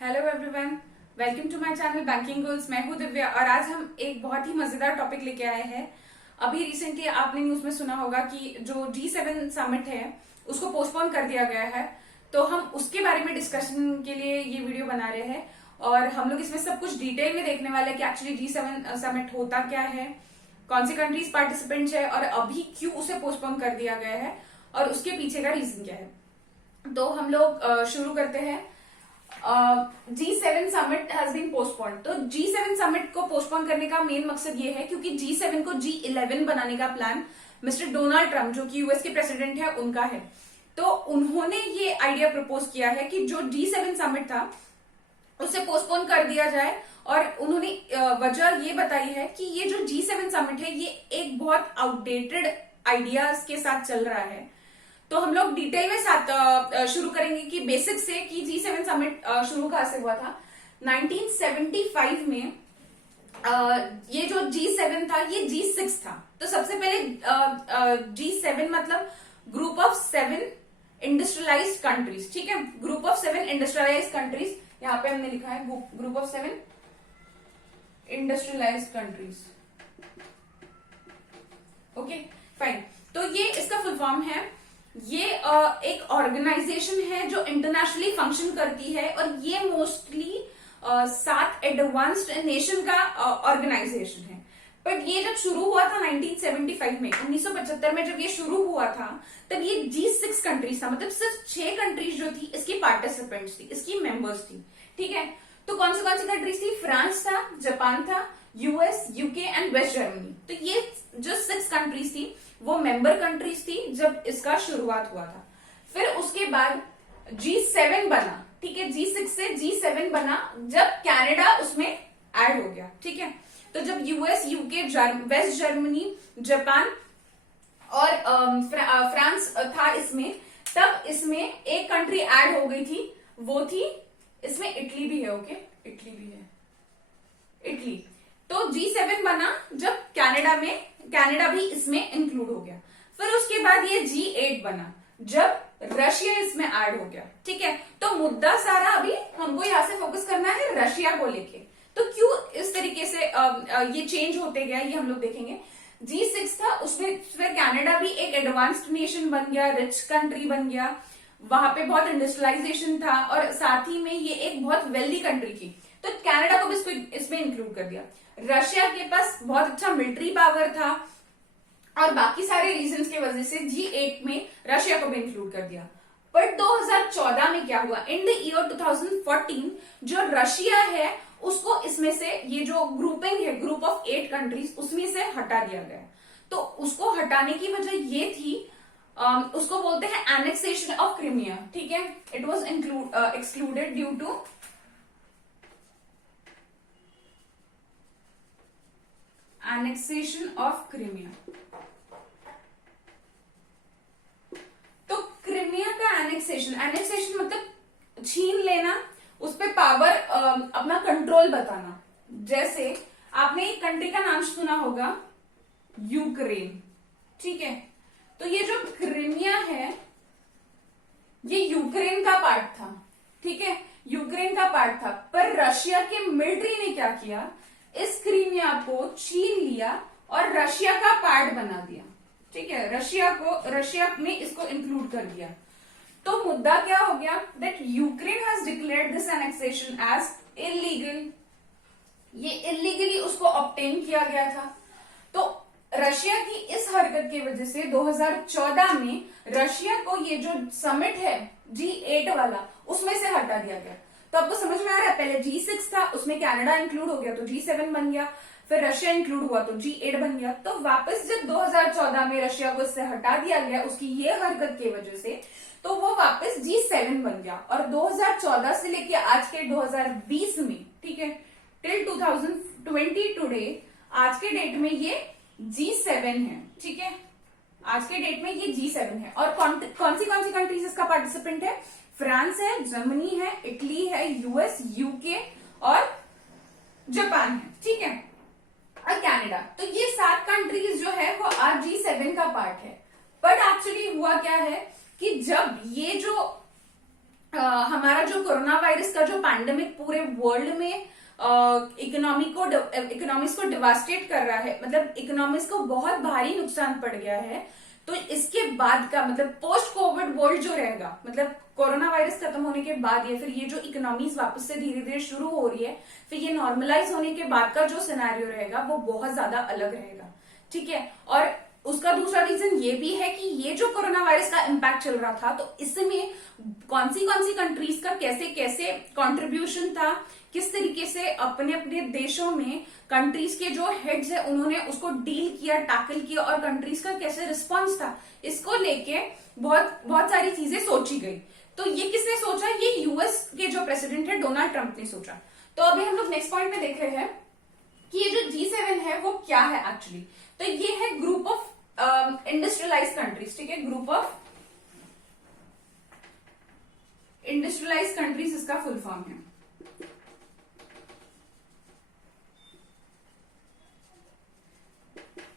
Hello everyone, welcome to my channel banking goals. मैं हूं दिव्या और आज हम एक बहुत ही मजेदार टॉपिक लेके आए हैं। अभी रिसेंटली आपने न्यूज में सुना होगा कि जो G7 समिट है उसको पोस्टपोन कर दिया गया है, तो हम उसके बारे में डिस्कशन के लिए ये वीडियो बना रहे हैं और हम लोग इसमें सब कुछ डिटेल में देखने वाले हैं कि एक्चुअली G7 समिट होता क्या है, कौन सी कंट्रीज पार्टिसिपेंट्स है और अभी क्यों उसे पोस्टपोन कर दिया गया है और उसके पीछे का रीजन क्या है। तो हम लोग शुरू करते हैं। G7 summit has been postpone. तो G7 समिट को पोस्टपोन करने का मेन मकसद ये है क्योंकि G7 को G11 बनाने का प्लान मिस्टर डोनाल्ड ट्रंप, जो कि यूएस के प्रेसिडेंट है, उनका है। तो उन्होंने ये आइडिया प्रपोज किया है कि जो G7 समिट था उसे पोस्टपोन कर दिया जाए और उन्होंने वजह ये बताई है कि ये जो G7 समिट है ये एक बहुत आउटडेटेड आइडियाज के साथ चल रहा है। तो हम लोग डिटेल में साथ शुरू करेंगे कि बेसिक से कि G7 समिट शुरू कहां से हुआ था। 1975 में ये जो G7 था ये G6 था। तो सबसे पहले G7 मतलब ग्रुप ऑफ 7 इंडस्ट्रियलाइज्ड कंट्रीज, ठीक है, ग्रुप ऑफ 7 इंडस्ट्रियलाइज्ड कंट्रीज। यहाँ पे हमने लिखा है group of 7 industrialised countries. Okay fine. तो ये इसका फुल फॉर्म है। ये एक ऑर्गेनाइजेशन है जो इंटरनेशनली फंक्शन करती है और ये मोस्टली 7 एडवांस्ड नेशन का ऑर्गेनाइजेशन है। बट ये जब शुरू हुआ था 1975 में, 1975 में जब ये शुरू हुआ था तब ये G6 कंट्रीज था, मतलब सिर्फ 6 कंट्रीज जो थी इसकी पार्टिसिपेंट्स थी, इसकी मेंबर्स थी, ठीक है। तो कौन सी कंट्रीज थी? फ्रांस था, जापान था, US, UK and West Germany. तो ये जो 6 कंट्रीज थी वो मेंबर कंट्रीज थी जब इसका शुरुआत हुआ था। फिर उसके बाद G7 बना, ठीक है, G6 से G7 बना जब कनाडा उसमें ऐड हो गया, ठीक है। तो जब US, UK, West Germany, Japan और फ्रांस था इसमें, तब इसमें एक कंट्री ऐड हो गई थी, वो थी इसमें इटली भी है। ओके, इटली भी है, इटली। तो G7 बना जब कनाडा भी इसमें इंक्लूड हो गया। फिर उसके बाद ये G8 बना जब रशिया इसमें ऐड हो गया, ठीक है। तो मुद्दा सारा अभी हमको यहां से फोकस करना है रशिया को लेके। तो क्यों इस तरीके से ये चेंज होते गया ये हम लोग देखेंगे। G6 था, उसमें फिर कनाडा भी एक एडवांस्ड नेशन बन गया, रिच कंट्री बन गया, वहां पे बहुत इंडस्ट्रियलाइजेशन था और साथ ही में ये एक बहुत वेल्दी कंट्री थी, तो कनाडा को भी इसमें इंक्लूड कर दिया। रशिया के पास बहुत अच्छा मिलिट्री पावर था और बाकी सारे रीजंस की वजह से G8 में रशिया को भी इंक्लूड कर दिया। पर 2014 में क्या हुआ? इन द ईयर 2014 जो रशिया है उसको इसमें से, ये जो ग्रुपिंग है ग्रुप ऑफ 8 कंट्रीज, उसमें से हटा दिया गया। तो उसको हटाने की वजह ये थी, उसको बोलते हैं एनेक्सेशन ऑफ क्रीमिया, ठीक है। It was excluded due to annexation of Crimea. तो क्रीमिया का एनेक्सेशन मतलब छीन लेना, उस पर पावर अपना कंट्रोल बताना। जैसे आपने एक कंट्री का नाम सुना होगा यूक्रेन, ठीक है। तो ये जो क्रीमिया है ये यूक्रेन का पार्ट था, ठीक है, यूक्रेन का पार्ट था। पर रशिया के मिलिट्री ने क्या किया, इस क्रीमिया को छीन लिया और रशिया का पार्ट बना दिया, ठीक है। रशिया में इसको इंक्लूड कर दिया। तो मुद्दा क्या हो गया? That Ukraine has declared this annexation as illegal. ये इलीगली उसको ऑब्टेन किया गया था। तो रशिया की इस हरकत की वजह से 2014 में रशिया को ये जो समिट है G8 वाला, उसमें से हटा दिया गया। तो आपको समझ में आ रहा है, पहले G6 था, उसमें कनाडा इंक्लूड हो गया तो G7 बन गया, फिर रशिया इंक्लूड हुआ तो G8 बन गया। तो वापस जब 2014 में रशिया को इससे हटा दिया गया उसकी ये हरकत की वजह से, तो वो वापस G7 बन गया। और 2014 से लेके आज के 2020 में, ठीक है, टिल 2020 टुडे, आज के डेट में ये G7 है, ठीक है, आज के डेट में ये G7 है। और कौन सी कंट्रीज इसका पार्टिसिपेंट है? फ्रांस है, जर्मनी है, इटली है, यूएस, यूके और जापान है, ठीक है, और कनाडा। तो ये 7 कंट्रीज जो है वो आज G7 का पार्ट है। बट एक्चुअली हुआ क्या है कि जब ये जो हमारा जो कोरोना वायरस का जो पैंडेमिक पूरे वर्ल्ड में इकोनॉमिक्स को डिवास्टेट कर रहा है, मतलब इकोनॉमिक्स को बहुत भारी नुकसान पड़ गया है। तो इसके बाद का मतलब पोस्ट कोविड वर्ल्ड जो रहेगा, मतलब कोरोना वायरस खत्म होने के बाद या फिर ये जो इकोनॉमीज वापस से धीरे धीरे शुरू हो रही है, फिर ये नॉर्मलाइज होने के बाद का जो सिनेरियो रहेगा वो बहुत ज्यादा अलग रहेगा। ठीक है, और उसका दूसरा रीजन ये भी है कि ये जो कोरोना वायरस का इम्पैक्ट चल रहा था, तो इसमें कौन सी कंट्रीज का कैसे कैसे कंट्रीब्यूशन था, किस तरीके से अपने अपने देशों में कंट्रीज के जो हेड्स है उन्होंने उसको डील किया, टैकल किया, और कंट्रीज का कैसे रिस्पॉन्स था, इसको लेके बहुत बहुत सारी चीजें सोची गई। तो ये किसने सोचा? ये यूएस के जो प्रेसिडेंट है डोनाल्ड ट्रंप ने सोचा। तो अभी हम लोग नेक्स्ट पॉइंट में देख रहे हैं कि ये जो G7 है वो क्या है एक्चुअली। तो ये है ग्रुप ऑफ इंडस्ट्रियलाइज कंट्रीज। ठीक है, ग्रुप ऑफ इंडस्ट्रियलाइज कंट्रीज इसका फुल फॉर्म है।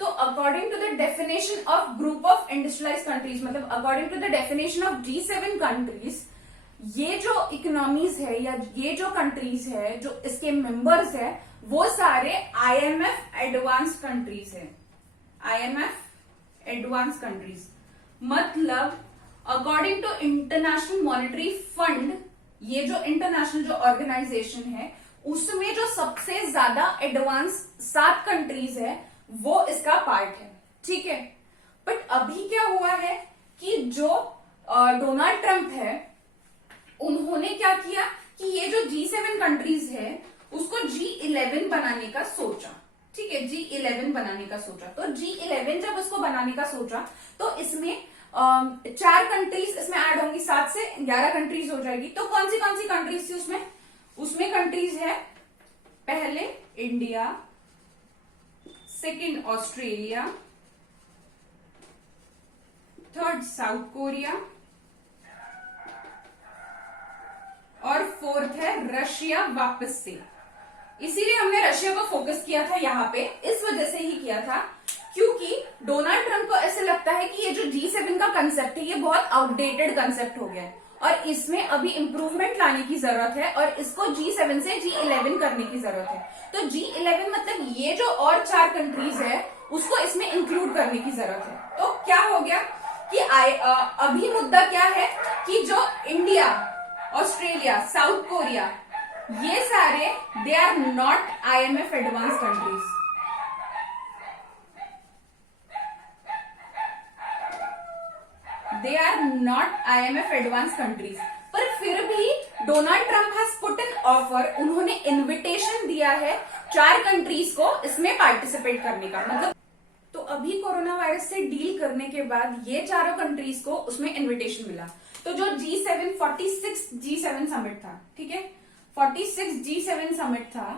तो according to the definition of group of industrialise countries, मतलब according to the definition of G7 countries, ये जो इकोनॉमीज है या ये जो कंट्रीज है जो इसके मेंबर्स है वो सारे IMF एडवांस कंट्रीज है। IMF एडवांस कंट्रीज मतलब according to International Monetary Fund, ये जो इंटरनेशनल जो ऑर्गेनाइजेशन है उसमें जो सबसे ज्यादा एडवांस 7 कंट्रीज है वो इसका पार्ट है। ठीक है, बट अभी क्या हुआ है कि जो डोनाल्ड ट्रंप है उन्होंने क्या किया कि ये जो G7 कंट्रीज है उसको G11 बनाने का सोचा। ठीक है, G11 बनाने का सोचा। तो G11 जब उसको बनाने का सोचा तो इसमें 4 कंट्रीज इसमें ऐड होंगी, 7 से 11 कंट्रीज हो जाएगी। तो कौन सी कंट्रीज थी उसमें? उसमें कंट्रीज है पहले India, second Australia, third south Korea और फोर्थ है रशिया वापस से। इसीलिए हमने रशिया को फोकस किया था यहाँ पे, इस वजह से ही किया था क्योंकि डोनाल्ड ट्रंप को ऐसे लगता है कि ये जो G7 का कंसेप्ट है ये बहुत आउटडेटेड कंसेप्ट हो गया है और इसमें अभी इंप्रूवमेंट लाने की जरूरत है और इसको G7 से G11 करने की जरूरत है। तो G11 मतलब ये जो और 4 कंट्रीज है उसको इसमें इंक्लूड करने की जरूरत है। तो क्या हो गया कि अभी मुद्दा क्या है कि जो इंडिया, ऑस्ट्रेलिया, साउथ कोरिया, ये सारे they are not IMF advance countries. They are not IMF advance countries. पर फिर भी Donald Trump has put an offer, उन्होंने इनविटेशन दिया है 4 कंट्रीज को इसमें पार्टिसिपेट करने का। मतलब तो अभी कोरोना वायरस से डील करने के बाद ये चारों कंट्रीज को उसमें इनविटेशन मिला। तो जो G7 46 G7 समिट था, ठीक है, 46 G7 समिट था,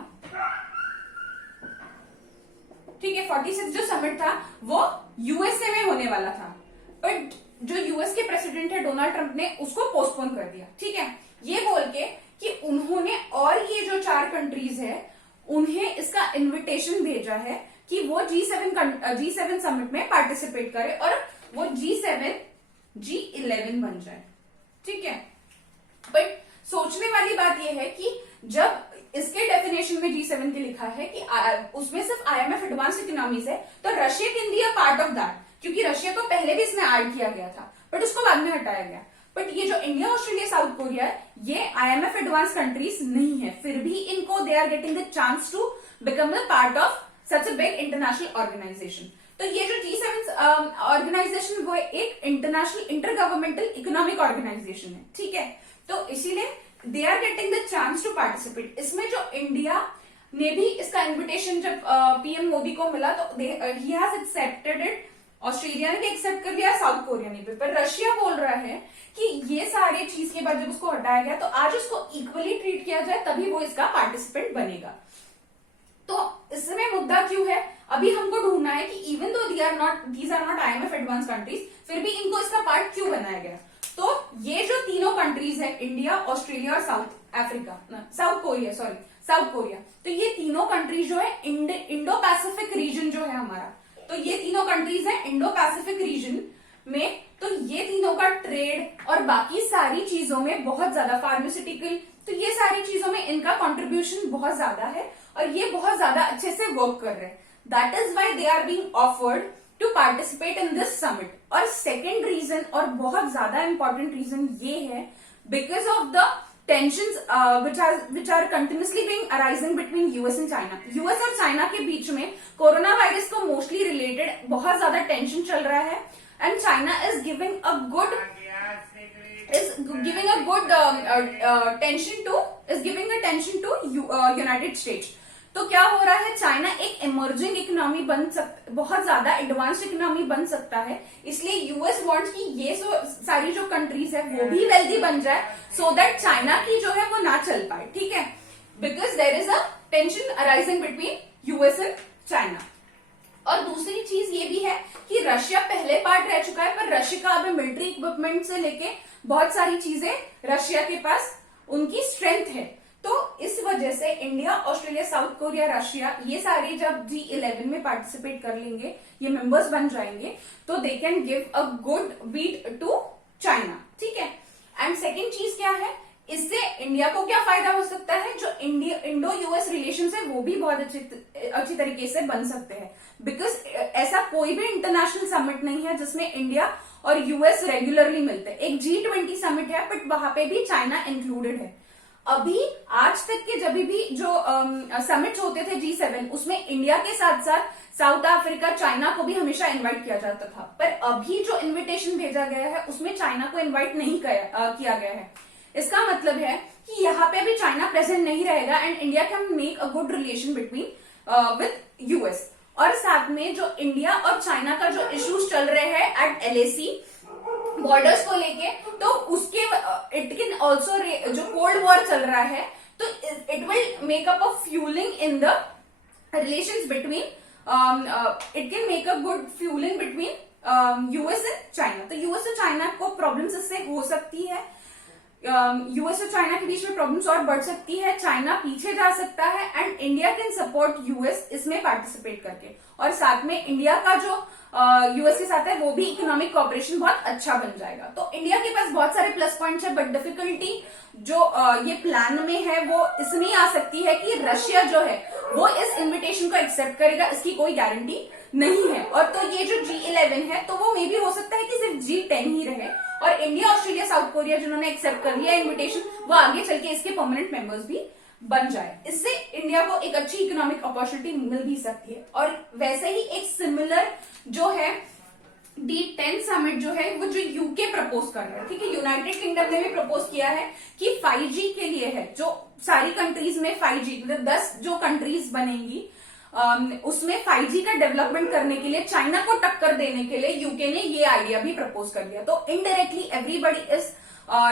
ठीक है, 46 जो समिट था वो USA में होने वाला था, बट जो यूएस के प्रेसिडेंट है डोनाल्ड ट्रंप ने उसको पोस्टपोन कर दिया। ठीक है, ये बोल के कि उन्होंने और ये जो 4 कंट्रीज है उन्हें इसका इनविटेशन भेजा है कि वो G7 समिट में पार्टिसिपेट करे और वो G7 G11 बन जाए। ठीक है, बट सोचने वाली बात यह है कि जब इसके डेफिनेशन में G7 के लिखा है कि उसमें सिर्फ IMF एडवांस इकोनॉमीज है, तो Russia can be a part of that, क्योंकि रशिया को पहले भी इसमें ऐड किया गया था बट उसको बाद में हटाया गया। बट ये जो इंडिया, ऑस्ट्रेलिया, साउथ कोरिया है ये IMF एडवांस कंट्रीज नहीं है, फिर भी इनको they are getting the chance to become the part of such a big international organisation. तो ये जो G7 ऑर्गेनाइजेशन वो एक international inter governmental economic organisation है। ठीक है, तो इसीलिए they are getting the chance to participate. इसमें जो इंडिया ने भी इसका इन्विटेशन जब PM मोदी को मिला तो he has accepted it, Australia ने भी एक्सेप्ट कर लिया, साउथ कोरिया ने भी। पर रशिया बोल रहा है कि ये सारे चीज के बाद जब उसको हटाया गया तो आज उसको इक्वली ट्रीट किया जाए तभी वो इसका पार्टिसिपेंट बनेगा। तो इसमें मुद्दा क्यों है, अभी हमको ढूंढना है कि even though these are not IMF advance countries, फिर भी इनको इसका पार्ट क्यों बनाया गया। तो ये जो तीनों कंट्रीज है इंडिया, ऑस्ट्रेलिया और साउथ कोरिया, तो ये तीनों कंट्रीज जो है इंडो पैसिफिक रीजन जो है हमारा, तो ये तीनों कंट्रीज है इंडो पैसिफिक रीजन में तो ये तीनों का ट्रेड और बाकी सारी चीजों में बहुत ज्यादा, फार्मास्यूटिकल, तो ये सारी चीजों में इनका कंट्रीब्यूशन बहुत ज्यादा है और ये बहुत ज्यादा अच्छे से वर्क कर रहे हैं. That is why they are being offered to participate in this summit. और सेकेंड रीजन और बहुत ज्यादा इंपॉर्टेंट रीजन ये है because of the tensions which are continuously being arising between US and China. US और चाइना के बीच में कोरोना वायरस को मोस्टली रिलेटेड बहुत ज्यादा टेंशन चल रहा है and China is giving a good tension to United States. तो क्या हो रहा है, चाइना एक इमर्जिंग इकोनॉमी बहुत ज्यादा एडवांस्ड इकोनॉमी बन सकता है. इसलिए यूएस वांट्स कि ये सारी जो कंट्रीज है वो भी वेल्दी बन जाए सो दैट चाइना की जो है वो ना चल पाए. ठीक है, because there is a tension arising between US and China. और दूसरी चीज ये भी है कि रशिया पहले पार्ट रह चुका है, पर रशिया का अभी मिलिट्री इक्विपमेंट से लेके बहुत सारी चीजें रशिया के पास उनकी स्ट्रेंथ है. तो इस वजह से India, Australia, south Korea, Russia ये सारे जब G11 में पार्टिसिपेट कर लेंगे, ये मेंबर्स बन जाएंगे, तो they can give a good beat to China. ठीक है. एंड सेकेंड चीज क्या है, इससे इंडिया को क्या फायदा हो सकता है, जो इंडो यूएस रिलेशन है वो भी बहुत अच्छी तरीके से बन सकते हैं. बिकॉज ऐसा कोई भी इंटरनेशनल समिट नहीं है जिसमें इंडिया और यूएस रेगुलरली मिलते हैं. एक G20 समिट है बट वहां पे भी चाइना इंक्लूडेड है. अभी आज तक के जब भी जो समिट्स होते थे G7, उसमें इंडिया के साथ साथ साउथ अफ्रीका, चाइना को भी हमेशा इनवाइट किया जाता था. पर अभी जो इनविटेशन भेजा गया है उसमें चाइना को इनवाइट नहीं किया गया है. इसका मतलब है कि यहाँ पे भी चाइना प्रेजेंट नहीं रहेगा and India can make a good relation between with US. और साथ में जो इंडिया और चाइना का जो इश्यूज चल रहे हैं एट LAC बॉर्डर्स को लेके, तो उसके इट कैन ऑल्सो, जो कोल्ड वॉर चल रहा है, तो it will make up a fuelling in the relations between, it can make a good fuelling between US and China. तो यूएस और चाइना को प्रॉब्लम्स इससे हो सकती है, यूएस और चाइना के बीच में प्रॉब्लम्स और बढ़ सकती है, चाइना पीछे जा सकता है and India can support US इसमें पार्टिसिपेट करके. और साथ में इंडिया का जो यूएस के साथ है वो भी इकोनॉमिक कॉपरेशन बहुत अच्छा बन जाएगा. तो इंडिया के पास बहुत सारे प्लस पॉइंट्स है, बट डिफिकल्टी जो ये प्लान में है वो इसमें आ सकती है कि रशिया जो है वो इस इन्विटेशन को एक्सेप्ट करेगा, इसकी कोई गारंटी नहीं है. और तो ये जो G11 है तो वो मे भी हो सकता है कि सिर्फ G10 ही रहे और इंडिया, ऑस्ट्रेलिया, साउथ कोरिया जिन्होंने एक्सेप्ट कर लिया इन्विटेशन, वो आगे चल के इसके परमानेंट मेंबर्स भी बन जाए. इससे इंडिया को एक अच्छी इकोनॉमिक अपॉर्चुनिटी मिल भी सकती है. और वैसे ही एक सिमिलर जो है D10 समिट जो है वो जो यूके प्रपोज कर रहा है, ठीक है, यूनाइटेड किंगडम ने भी प्रपोज किया है कि 5G के लिए है, जो सारी कंट्रीज में 5G, मतलब 10 जो कंट्रीज बनेंगी उसमें 5G का डेवलपमेंट करने के लिए, चाइना को टक्कर देने के लिए यूके ने ये आइडिया भी प्रपोज कर दिया. तो indirectly everybody is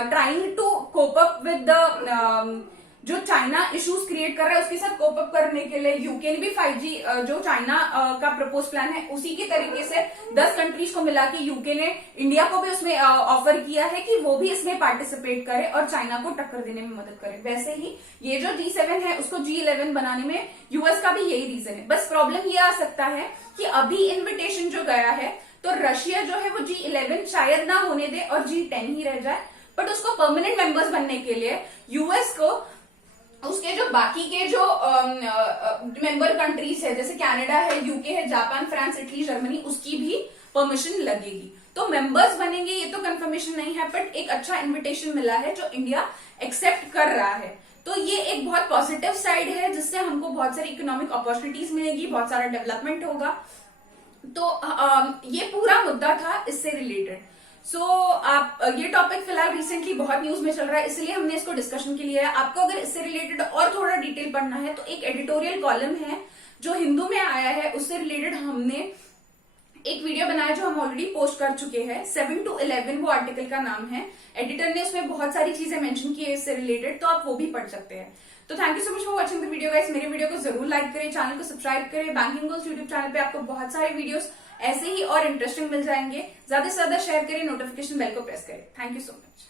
trying to cope up with the जो चाइना इश्यूज क्रिएट कर रहा है उसके साथ कोप अप करने के लिए यूके ने भी 5G जो चाइना का प्रपोज प्लान है उसी के तरीके से 10 कंट्रीज को मिला के यूके ने इंडिया को भी उसमें ऑफर किया है कि वो भी इसमें पार्टिसिपेट करे और चाइना को टक्कर देने में मदद करे. वैसे ही ये जो G7 है उसको G11 बनाने में यूएस का भी यही रीजन है. बस प्रॉब्लम ये आ सकता है कि अभी इन्विटेशन जो गया है तो रशिया जो है वो G11 शायद ना होने दे और G10 ही रह जाए, बट उसको परमानेंट मेंबर्स बनने के लिए यूएस को उसके जो बाकी के जो मेंबर कंट्रीज है जैसे कनाडा है, यूके है, जापान, फ्रांस, इटली, जर्मनी, उसकी भी परमिशन लगेगी. तो मेंबर्स बनेंगे ये तो कंफर्मेशन नहीं है, बट एक अच्छा इन्विटेशन मिला है जो इंडिया एक्सेप्ट कर रहा है. तो ये एक बहुत पॉजिटिव साइड है जिससे हमको बहुत सारी इकोनॉमिक अपॉर्चुनिटीज मिलेगी, बहुत सारा डेवलपमेंट होगा. तो ये पूरा मुद्दा था इससे रिलेटेड. आप ये टॉपिक फिलहाल रिसेंटली बहुत न्यूज में चल रहा है, इसलिए हमने इसको डिस्कशन के लिए है. आपको अगर इससे रिलेटेड और थोड़ा डिटेल पढ़ना है तो एक एडिटोरियल कॉलम है जो हिंदू में आया है, उससे रिलेटेड हमने एक वीडियो बनाया जो हम ऑलरेडी पोस्ट कर चुके हैं. 7 to 11 वो आर्टिकल का नाम है. एडिटर ने उसमें बहुत सारी चीजें मेंशन की है इससे रिलेटेड, तो आप वो भी पढ़ सकते हैं. तो thank you so much for watching the video guys. मेरे वीडियो को जरूर लाइक करें, चैनल को सब्सक्राइब करें. बैंकिंग गोल्स यूट्यूब चैनल पे आपको बहुत सारे वीडियोस ऐसे ही और इंटरेस्टिंग मिल जाएंगे. ज्यादा से ज्यादा शेयर करें, नोटिफिकेशन बेल को प्रेस करें. Thank you so much.